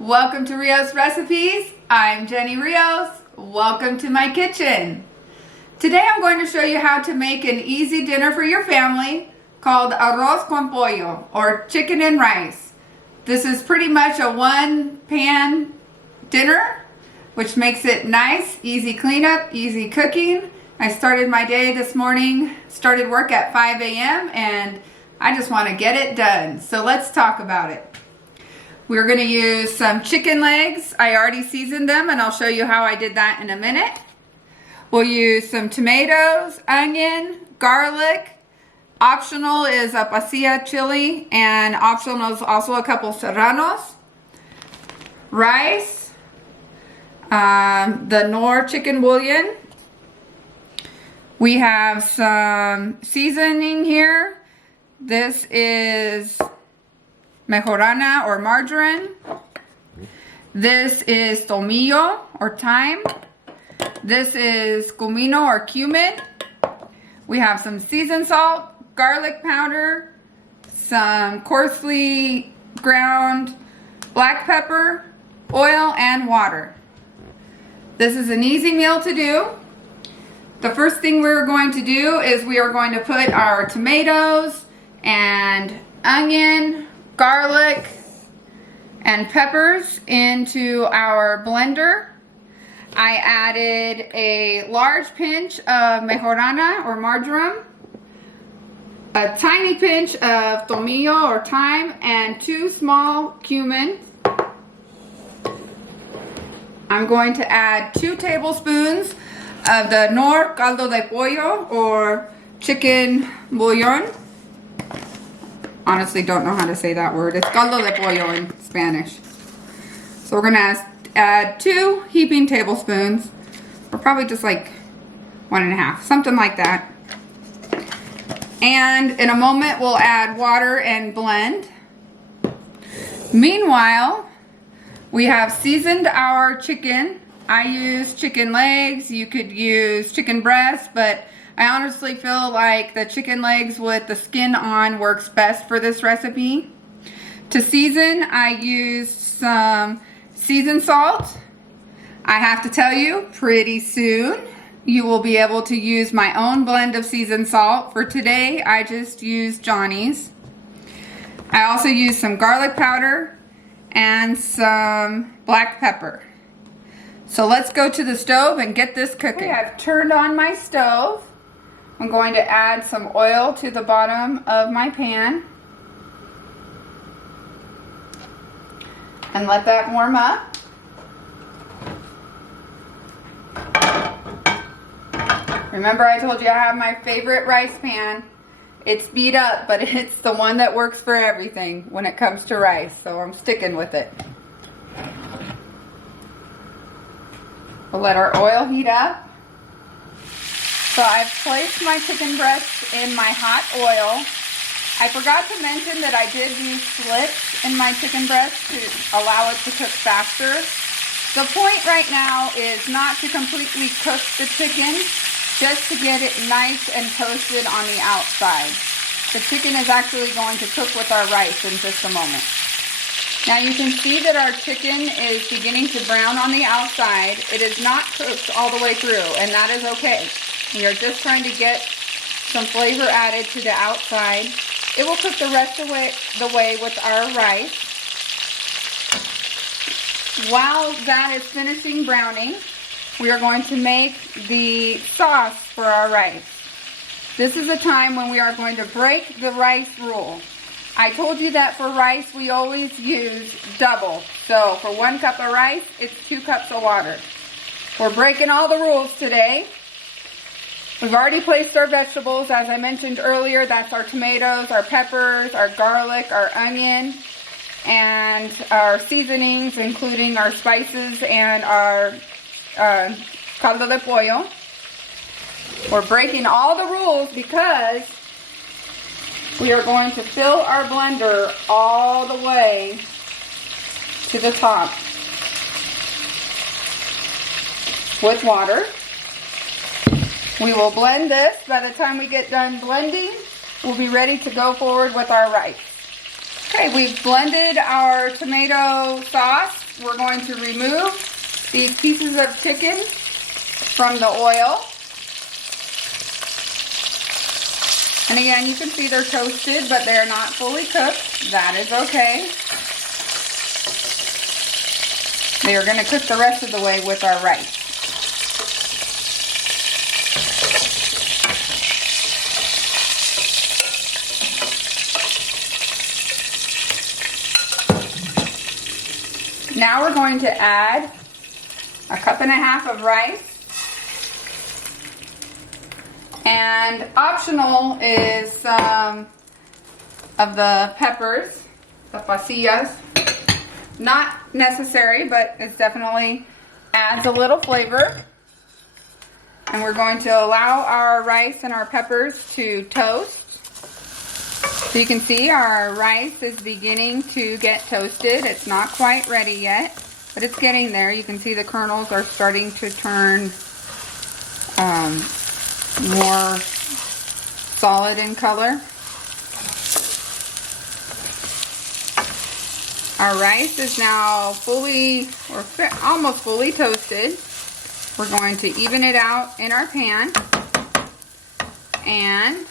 Welcome to Rios Recipes. I'm Jenny Rios. Welcome to my kitchen. Today I'm going to show you how to make an easy dinner for your family called arroz con pollo, or chicken and rice. This is pretty much a one-pan dinner, which makes it nice, easy cleanup, easy cooking. I started my day this morning, started work at 5 a.m. and I just want to get it done. So let's talk about it. We're going to use some chicken legs. I already seasoned them and I'll show you how I did that in a minute. We'll use some tomatoes, onion, garlic. Optional is a pasilla chili, and optional is also a couple serranos. Rice, the Knorr chicken bouillon. We have some seasoning here. This is mejorana or margarine. This is tomillo or thyme. This is comino or cumin. We have some seasoned salt, garlic powder, some coarsely ground black pepper, oil, and water. This is an easy meal to do. The first thing we're going to do is we are going to put our tomatoes and onion, garlic, and peppers into our blender. I added a large pinch of mejorana or marjoram, a tiny pinch of tomillo or thyme, and 2 small cumin. I'm going to add 2 tablespoons of the Knorr caldo de pollo or chicken bouillon. Honestly don't know how to say that word. It's caldo de pollo in Spanish. So we're gonna add 2 heaping tablespoons, or probably just like 1.5, something like that. And in a moment we'll add water and blend. Meanwhile, we have seasoned our chicken. I use chicken legs. You could use chicken breast, but I honestly feel like the chicken legs with the skin on works best for this recipe. To season, I used some seasoned salt. I have to tell you, pretty soon you will be able to use my own blend of seasoned salt. For today, I just used Johnny's. I also used some garlic powder and some black pepper. So let's go to the stove and get this cooking. Okay, I've turned on my stove. I'm going to add some oil to the bottom of my pan and let that warm up. Remember, I told you I have my favorite rice pan. It's beat up, but it's the one that works for everything when it comes to rice, so I'm sticking with it. We'll let our oil heat up. So I've placed my chicken breast in my hot oil. I forgot to mention that I did use slits in my chicken breast to allow it to cook faster. The point right now is not to completely cook the chicken, just to get it nice and toasted on the outside. The chicken is actually going to cook with our rice in just a moment. Now you can see that our chicken is beginning to brown on the outside. It is not cooked all the way through, and that is okay. We are just trying to get some flavor added to the outside. It will cook the rest of the way with our rice. While that is finishing browning, we are going to make the sauce for our rice. This is a time when we are going to break the rice rule. I told you that for rice we always use double. So for 1 cup of rice, it's 2 cups of water. We're breaking all the rules today. We've already placed our vegetables, as I mentioned earlier. That's our tomatoes, our peppers, our garlic, our onion, and our seasonings, including our spices and our caldo de pollo. We're breaking all the rules because we are going to fill our blender all the way to the top with water. We will blend this. By the time we get done blending, we'll be ready to go forward with our rice. Okay, we've blended our tomato sauce we're going to remove these pieces of chicken from the oil. And again, you can see they're toasted, but they're not fully cooked. That is okay. They are going to cook the rest of the way with our rice. Now we're going to add a cup and a half of rice. And optional is some of the peppers, the pasillas. Not necessary, but it definitely adds a little flavor. And we're going to allow our rice and our peppers to toast. So you can see our rice is beginning to get toasted. It's not quite ready yet, but it's getting there. You can see the kernels are starting to turn more solid in color. Our rice is now fully, or almost fully toasted. We're going to even it out in our pan and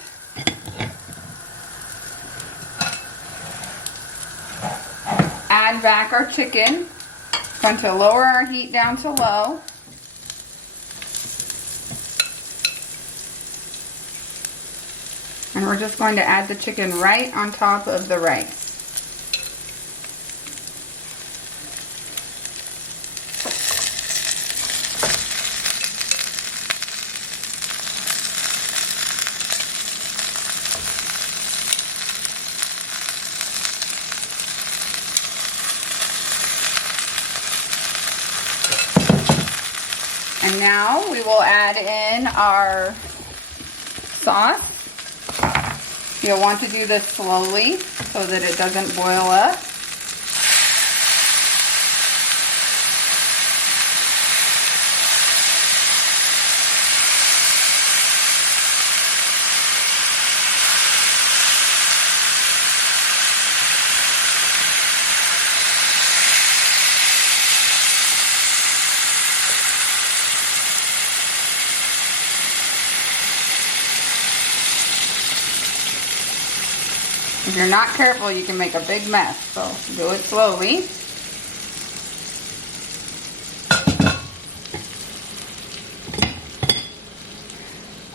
add back our chicken. Going to lower our heat down to low. And we're just going to add the chicken right on top of the rice. And now we will add in our sauce. You'll want to do this slowly so that it doesn't boil up. If you're not careful, you can make a big mess, so do it slowly.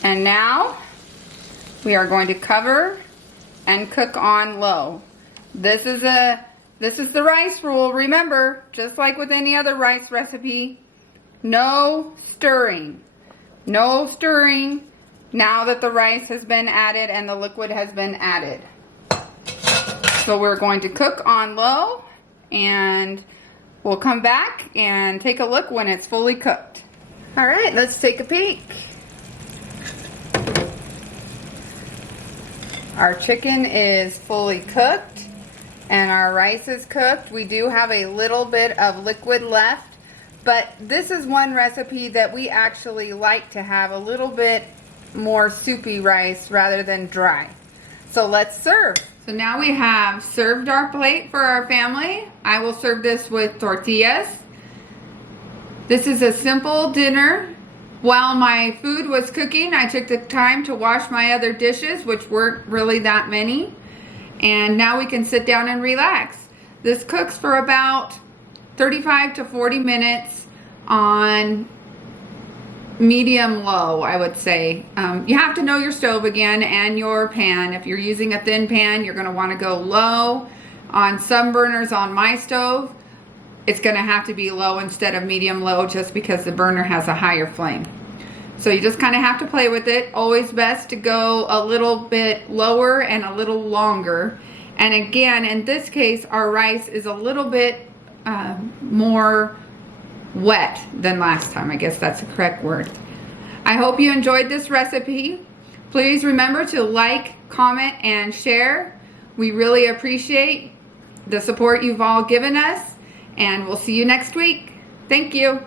And now we are going to cover and cook on low. This is the rice rule. Remember, just like with any other rice recipe, no stirring. No stirring now that the rice has been added and the liquid has been added. So we're going to cook on low, and we'll come back and take a look when it's fully cooked. All right, let's take a peek. Our chicken is fully cooked and our rice is cooked. We do have a little bit of liquid left, but this is one recipe that we actually like to have a little bit more soupy rice rather than dry. So let's serve. So now we have served our plate for our family. I will serve this with tortillas. This is a simple dinner. While my food was cooking, I took the time to wash my other dishes, which weren't really that many. And now we can sit down and relax. This cooks for about 35 to 40 minutes on medium low, I would say. You have to know your stove again and your pan. If you're using a thin pan, you're going to want to go low. On some burners on my stove, it's going to have to be low instead of medium low, just because the burner has a higher flame. So you just kind of have to play with it. Always best to go a little bit lower and a little longer. And again, in this case, our rice is a little bit more wet than last time. I guess that's the correct word. I hope you enjoyed this recipe. Please remember to like, comment, and share. We really appreciate the support you've all given us, and we'll see you next week. Thank you.